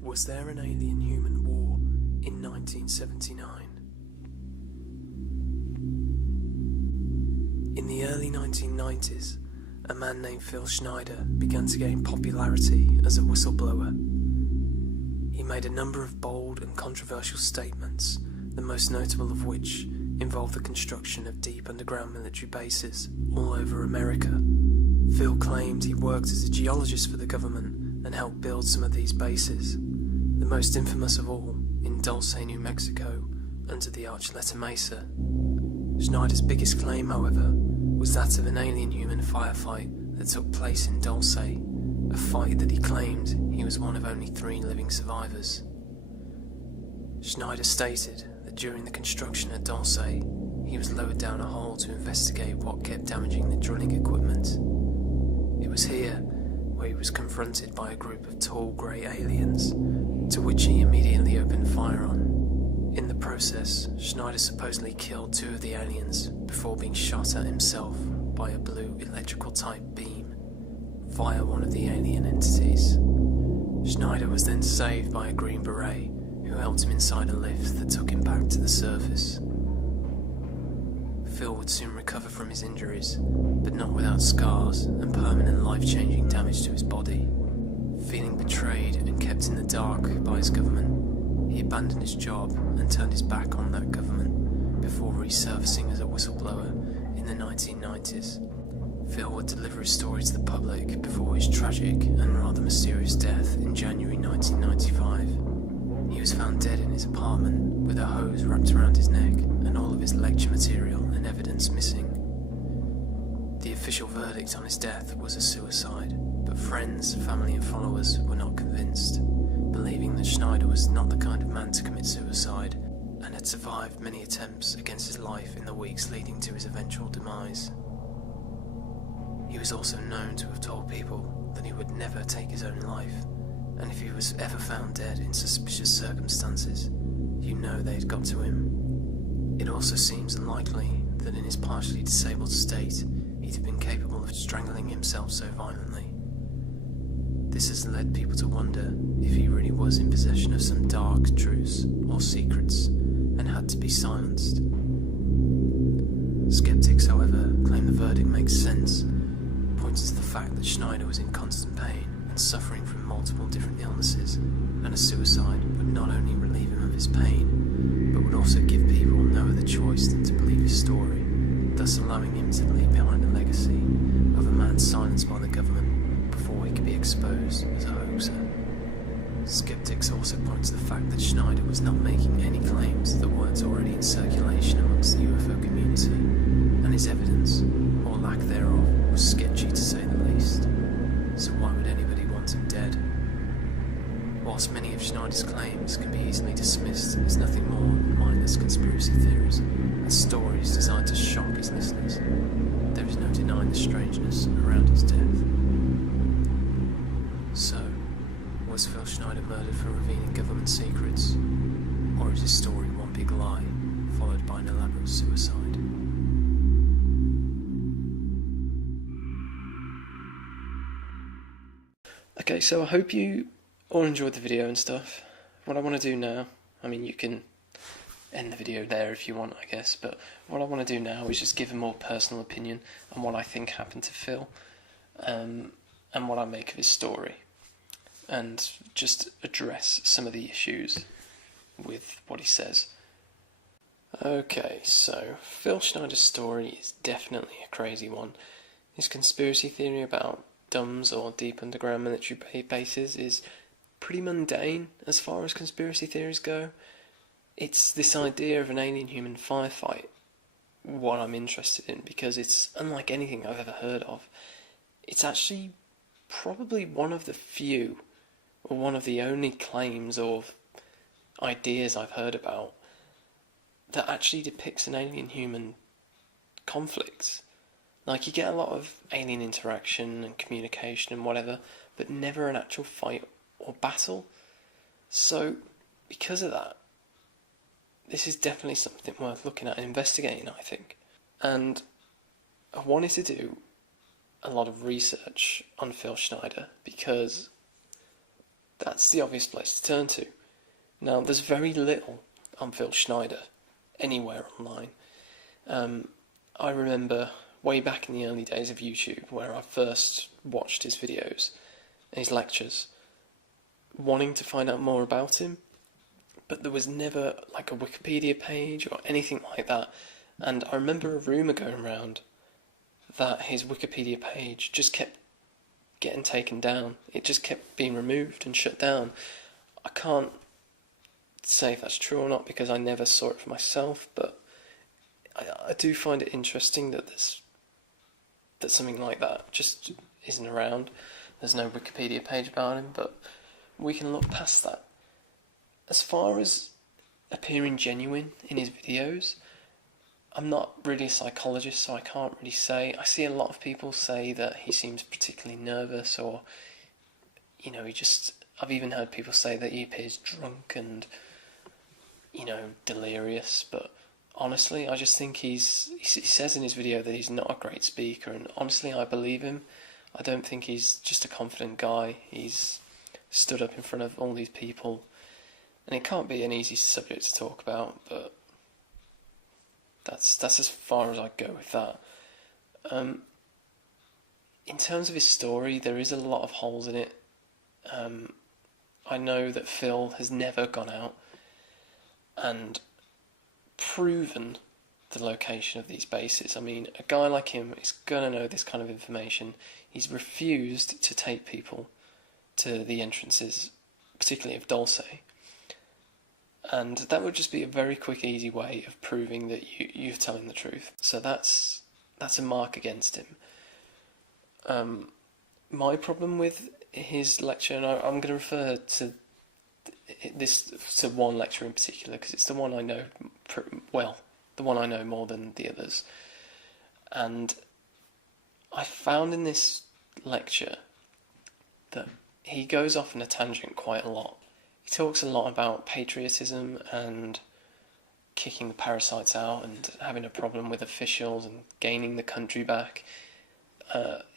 Was there an alien-human war in 1979? In the early 1990s, a man named Phil Schneider began to gain popularity as a whistleblower. He made a number of bold and controversial statements, the most notable of which involved the construction of deep underground military bases all over America. Phil claimed he worked as a geologist for the government and helped build some of these bases, the most infamous of all in Dulce, New Mexico, under the Archuleta Mesa. Schneider's biggest claim, however, was that of an alien-human firefight that took place in Dulce, a fight that he claimed he was one of only 3 living survivors. Schneider stated that during the construction at Dulce, he was lowered down a hole to investigate what kept damaging the drilling equipment. It was here where he was confronted by a group of tall grey aliens, to which he immediately opened fire on. In the process, Schneider supposedly killed 2 of the aliens before being shot at himself by a blue electrical type beam via one of the alien entities. Schneider was then saved by a green beret who helped him inside a lift that took him back to the surface. Phil would soon recover from his injuries, but not without scars and permanent life-changing damage to his body. Feeling betrayed and kept in the dark by his government, he abandoned his job and turned his back on that government before resurfacing as a whistleblower in the 1990s. Phil would deliver his story to the public before his tragic and rather mysterious death in January 1995. He was found dead in his apartment with a hose wrapped around his neck and all of his lecture material and evidence missing. The official verdict on his death was a suicide, but friends, family and followers were not convinced, believing that Schneider was not the kind of man to commit suicide and had survived many attempts against his life in the weeks leading to his eventual demise. He was also known to have told people that he would never take his own life, and if he was ever found dead in suspicious circumstances, you know they'd got to him. It also seems unlikely that in his partially disabled state, he'd have been capable of strangling himself so violently. This has led people to wonder if he really was in possession of some dark truths or secrets and had to be silenced. Skeptics, however, claim the verdict makes sense, pointing to the fact that Schneider was in constant pain and suffering from multiple different illnesses, and a suicide would not only relieve him of his pain, but would also give people no other choice than to believe his story, thus allowing him to leave behind a legacy of a man silenced by the government before he could be exposed as a hoaxer. Skeptics also point to the fact that Schneider was not making any claims that weren't already in circulation amongst the UFO community, and his evidence, or lack thereof, was sketchy to say the least. So why would anybody want him dead? Whilst many of Schneider's claims can be easily dismissed as nothing more than mindless conspiracy theories and stories designed to shock his listeners, there is no denying the strangeness around his death. So, was Phil Schneider murdered for revealing government secrets? Or is his story one big lie, followed by an elaborate suicide? Okay, so I hope you all enjoyed the video and stuff. What I want to do now, I mean, you can end the video there if you want, I guess, but what I want to do now is just give a more personal opinion on what I think happened to Phil, and what I make of his story, and just address some of the issues with what he says. Okay, so Phil Schneider's story is definitely a crazy one. His conspiracy theory about DUMBs or deep underground military bases is pretty mundane as far as conspiracy theories go. It's this idea of an alien-human firefight what I'm interested in, because it's unlike anything I've ever heard of. It's actually probably one of the few, or one of the only claims or ideas I've heard about that actually depicts an alien-human conflict. Like, you get a lot of alien interaction and communication and whatever, but never an actual fight or battle. So, because of that, this is definitely something worth looking at and investigating, I think. And I wanted to do a lot of research on Phil Schneider because that's the obvious place to turn to. Now, there's very little on Phil Schneider anywhere online. I remember way back in the early days of YouTube, where I first watched his videos, his lectures, wanting to find out more about him, but there was never like a Wikipedia page or anything like that. And I remember a rumour going around that his Wikipedia page just kept getting taken down. It just kept being removed and shut down. I can't say if that's true or not because I never saw it for myself, but I do find it interesting that that something like that just isn't around. There's no Wikipedia page about him, but we can look past that. As far as appearing genuine in his videos, I'm not really a psychologist, so I can't really say. I see a lot of people say that he seems particularly nervous, or, I've even heard people say that he appears drunk and, delirious, but honestly, I just think he says in his video that he's not a great speaker, and honestly, I believe him. I don't think he's just a confident guy. He's stood up in front of all these people, and it can't be an easy subject to talk about, but that's as far as I go with that. In terms of his story, there is a lot of holes in it. I know that Phil has never gone out and proven the location of these bases. I mean, a guy like him is going to know this kind of information. He's refused to take people to the entrances, particularly of Dulce. And that would just be a very quick, easy way of proving that you're telling the truth. So that's a mark against him. My problem with his lecture, and I'm going to refer to one lecture in particular because it's the one I know the one I know more than the others. And I found in this lecture that he goes off on a tangent quite a lot. He talks a lot about patriotism and kicking the parasites out and having a problem with officials and gaining the country back.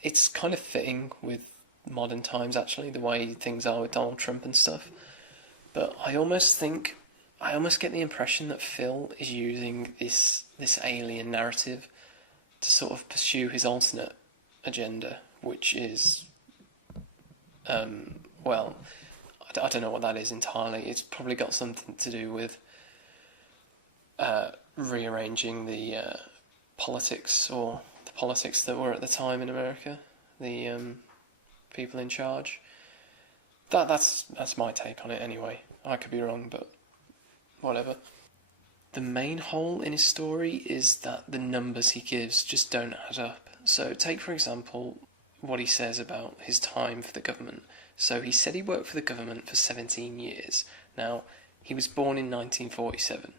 It's kind of fitting with modern times, actually, the way things are with Donald Trump and stuff. But I almost get the impression that Phil is using this alien narrative to sort of pursue his alternate agenda, which is, I don't know what that is entirely. It's probably got something to do with rearranging the politics, or the politics that were at the time in America, the people in charge. That's my take on it anyway. I could be wrong, but whatever. The main hole in his story is that the numbers he gives just don't add up. So take, for example, what he says about his time for the government. So he said he worked for the government for 17 years. Now, he was born in 1947.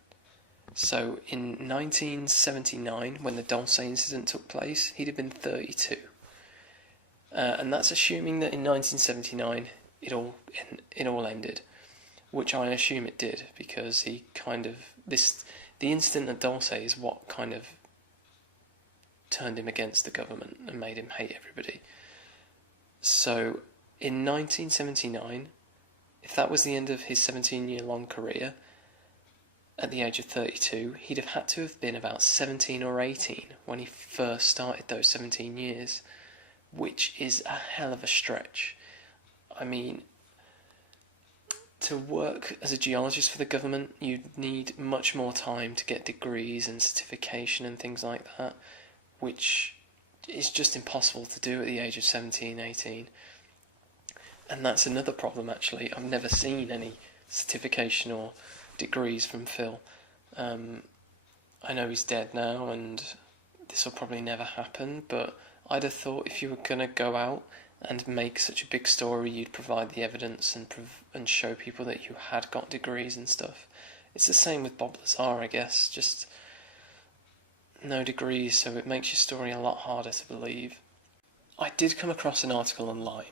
So in 1979, when the Dulce incident took place, he'd have been 32. And that's assuming that in 1979 it all ended, which I assume it did, because the incident at Dulce is what kind of turned him against the government and made him hate everybody. So in 1979, if that was the end of his 17-year-long career, at the age of 32, he'd have had to have been about 17 or 18 when he first started those 17 years, which is a hell of a stretch. I mean, to work as a geologist for the government, you'd need much more time to get degrees and certification and things like that, which is just impossible to do at the age of 17, 18. And that's another problem, actually. I've never seen any certification or degrees from Phil. I know he's dead now, and this will probably never happen, but I'd have thought if you were going to go out and make such a big story, you'd provide the evidence and show people that you had got degrees and stuff. It's the same with Bob Lazar, I guess, just no degrees, so it makes your story a lot harder to believe. I did come across an article online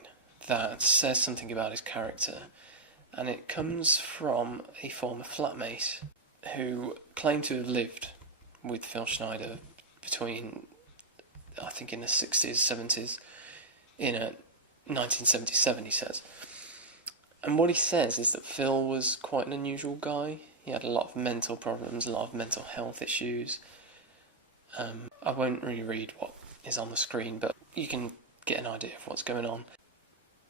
that says something about his character, and it comes from a former flatmate who claimed to have lived with Phil Schneider between, I think, in the 60s, 70s, in 1977, he says. And what he says is that Phil was quite an unusual guy. He had a lot of mental problems, a lot of mental health issues. I won't really read what is on the screen, but you can get an idea of what's going on.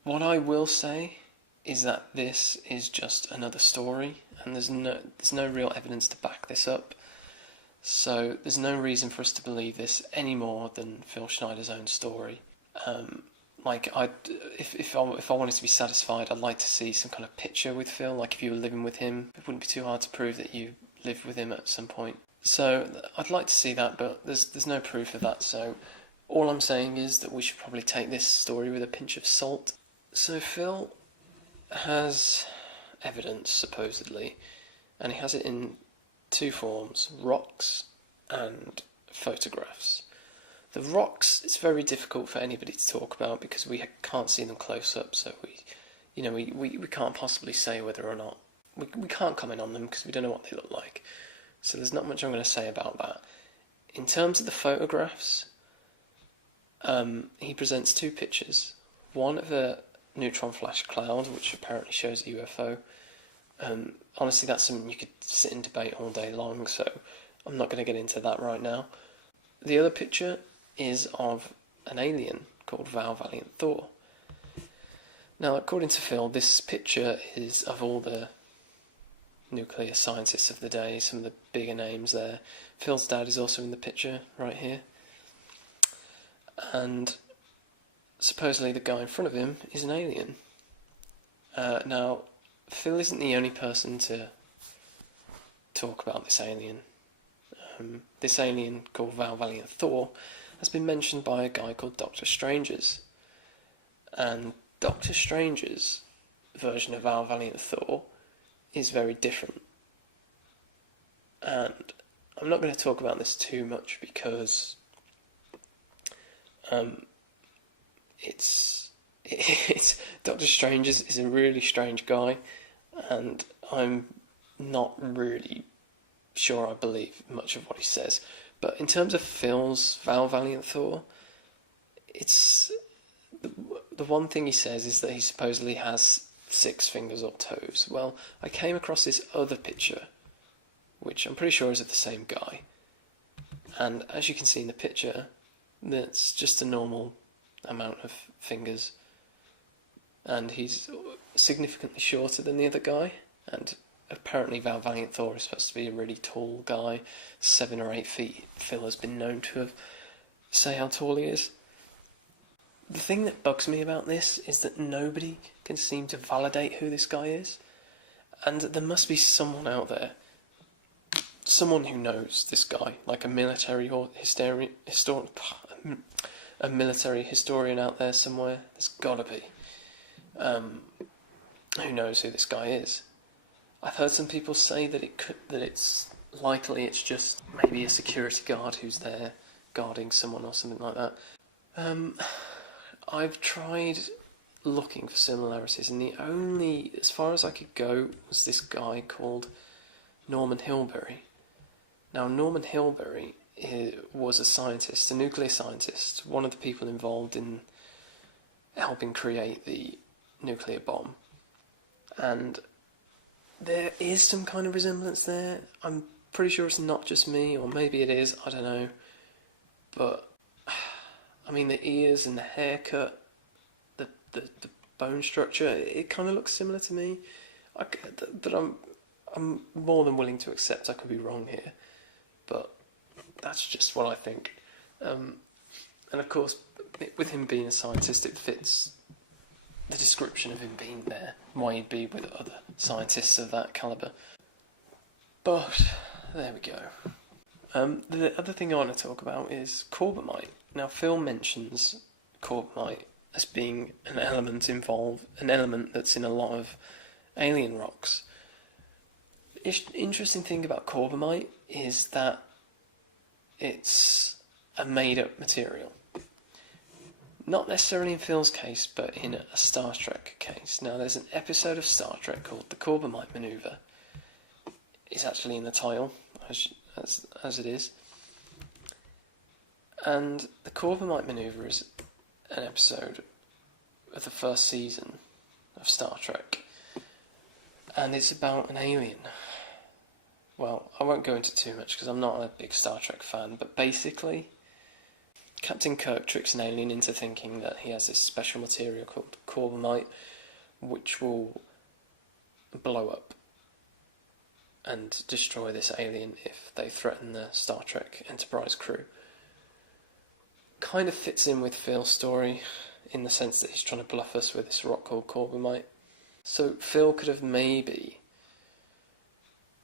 What I will say is that this is just another story, and there's no real evidence to back this up. So there's no reason for us to believe this any more than Phil Schneider's own story. If I wanted to be satisfied, I'd like to see some kind of picture with Phil. Like if you were living with him, it wouldn't be too hard to prove that you lived with him at some point. So I'd like to see that, but there's no proof of that. So all I'm saying is that we should probably take this story with a pinch of salt. So Phil has evidence, supposedly, and he has it in two forms: rocks and photographs. The rocks, it's very difficult for anybody to talk about because we can't see them close up, so we can't possibly say whether or not... We can't comment on them because we don't know what they look like. So there's not much I'm going to say about that. In terms of the photographs, he presents two pictures. One of a neutron flash cloud, which apparently shows a UFO. Honestly, that's something you could sit and debate all day long, so I'm not going to get into that right now. The other picture is of an alien called Val Valiant Thor. Now, according to Phil, this picture is of all the nuclear scientists of the day, some of the bigger names there. Phil's dad is also in the picture, right here. And supposedly the guy in front of him is an alien. Now, Phil isn't the only person to talk about this alien. This alien called Val Valiant Thor has been mentioned by a guy called Dr. Stranger's. And Dr. Stranger's version of Val Valiant Thor is very different. And I'm not going to talk about this too much because it's Dr. Stranger's is a really strange guy, and I'm not really sure I believe much of what he says. But in terms of Phil's Val Valiant Thor, it's the one thing he says is that he supposedly has 6 fingers or toes. Well, I came across this other picture, which I'm pretty sure is of the same guy. And as you can see in the picture, that's just a normal amount of fingers. And he's significantly shorter than the other guy. And apparently Val Valiant Thor is supposed to be a really tall guy, 7 or 8 feet. Phil has been known to say how tall he is. The thing that bugs me about this is that nobody can seem to validate who this guy is. And there must be someone out there, someone who knows this guy, like a military historian out there somewhere. There's gotta be. Who knows who this guy is. I've heard some people say that it's likely it's just maybe a security guard who's there guarding someone or something like that. I've tried looking for similarities, and the only, as far as I could go, was this guy called Norman Hilberry. Now, Norman Hilberry was a scientist, a nuclear scientist, one of the people involved in helping create the nuclear bomb. And there is some kind of resemblance there. I'm pretty sure it's not just me, or maybe it is, I don't know. But, I mean, the ears and the haircut, the bone structure, it kind of looks similar to me. But I'm more than willing to accept I could be wrong here. But that's just what I think. And of course, with him being a scientist, it fits the description of him being there, why he'd be with other scientists of that calibre. But, there we go. The other thing I want to talk about is corbomite. Now, Phil mentions corbomite as being an element that's in a lot of alien rocks. The interesting thing about corbomite is that it's a made-up material. Not necessarily in Phil's case, but in a Star Trek case. Now, there's an episode of Star Trek called The Corbomite Maneuver. It's actually in the title, as it is. And the Corbomite Maneuver is an episode of the first season of Star Trek. and it's about an alien. Well, I won't go into too much because I'm not a big Star Trek fan, but basically, Captain Kirk tricks an alien into thinking that he has this special material called carbonite, which will blow up and destroy this alien if they threaten the Star Trek Enterprise crew. Kind of fits in with Phil's story in the sense that he's trying to bluff us with this rock called carbonite. So Phil could have maybe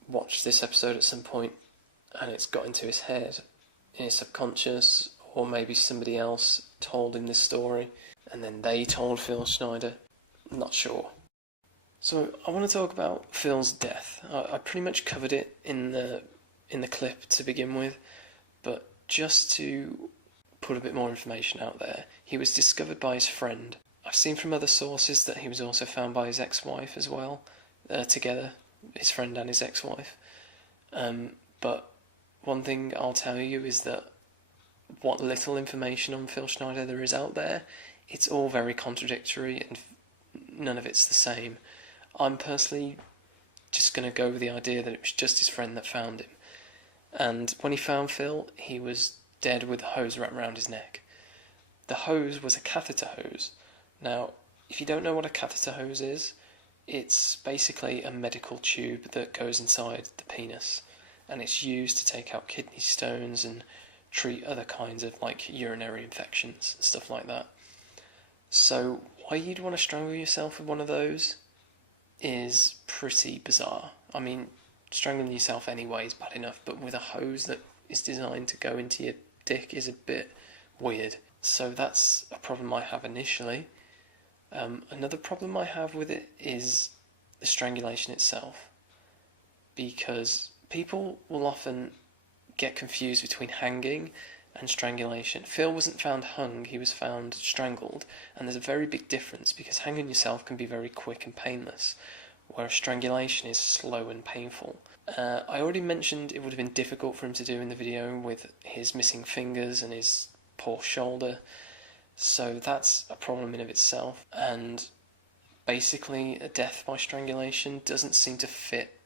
watched this episode at some point and it's got into his head, in his subconscious, or maybe somebody else told him this story and then they told Phil Schneider. I'm not sure. So I want to talk about Phil's death. I pretty much covered it in the clip to begin with, but just to put a bit more information out there, he was discovered by his friend. I've seen from other sources that he was also found by his ex-wife as well, together, his friend and his ex-wife. But one thing I'll tell you is that what little information on Phil Schneider there is out there, it's all very contradictory and none of it's the same. I'm personally just going to go with the idea that it was just his friend that found him. And when he found Phil, he was dead with a hose wrapped around his neck. The hose was a catheter hose. Now, if you don't know what a catheter hose is, it's basically a medical tube that goes inside the penis, and it's used to take out kidney stones and treat other kinds of urinary infections and stuff like that. So why you'd want to strangle yourself with one of those is pretty bizarre. I mean, strangling yourself anyway is bad enough, but with a hose that is designed to go into your dick is a bit weird. So that's a problem I have initially. Another problem I have with it is the strangulation itself, because people will often get confused between hanging and strangulation. Phil wasn't found hung, he was found strangled, and there's a very big difference because hanging yourself can be very quick and painless, whereas strangulation is slow and painful. I already mentioned it would have been difficult for him to do in the video with his missing fingers and his poor shoulder, so that's a problem in of itself, and basically a death by strangulation doesn't seem to fit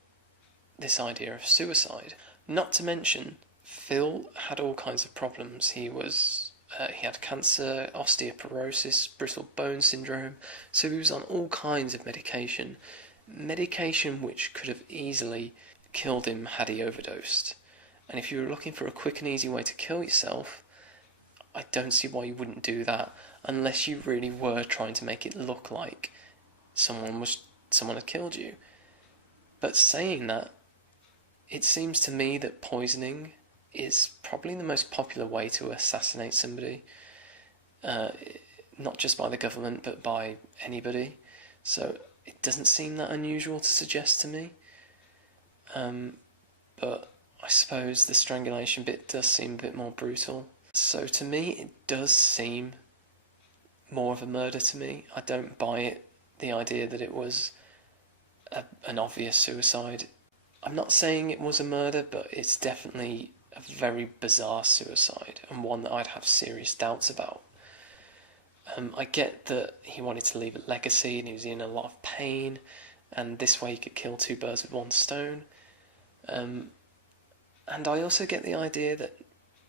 this idea of suicide. Not to mention, Phil had all kinds of problems. He had cancer, osteoporosis, brittle bone syndrome, so he was on all kinds of medication which could have easily killed him had he overdosed. And if you were looking for a quick and easy way to kill yourself, I don't see why you wouldn't do that, unless you really were trying to make it look like someone had killed you. But saying that, it seems to me that poisoning is probably the most popular way to assassinate somebody, not just by the government but by anybody, so it doesn't seem that unusual to suggest to me. But I suppose the strangulation bit does seem a bit more brutal, so to me it does seem more of a murder to me. I don't buy it, the idea that it was an obvious suicide. I'm not saying it was a murder, but it's definitely a very bizarre suicide, and one that I'd have serious doubts about. I get that he wanted to leave a legacy and he was in a lot of pain, and this way he could kill two birds with one stone. And I also get the idea that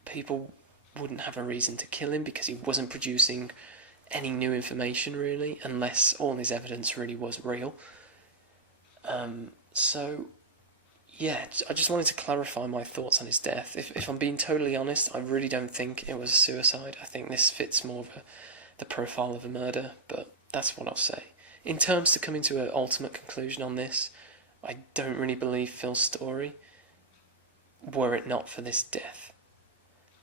people wouldn't have a reason to kill him because he wasn't producing any new information really, unless all his evidence really was real. So yeah, I just wanted to clarify my thoughts on his death. If I'm being totally honest, I really don't think it was a suicide. I think this fits more of the profile of a murder, but that's what I'll say. In terms to coming to an ultimate conclusion on this, I don't really believe Phil's story, were it not for this death.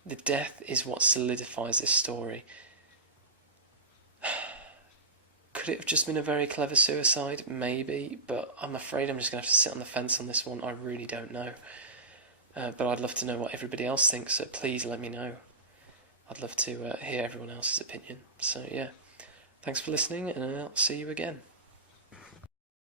The death is what solidifies this story. Could it have just been a very clever suicide? Maybe, but I'm afraid I'm just going to have to sit on the fence on this one. I really don't know. But I'd love to know what everybody else thinks, so please let me know. I'd love to hear everyone else's opinion. So yeah, thanks for listening, and I'll see you again.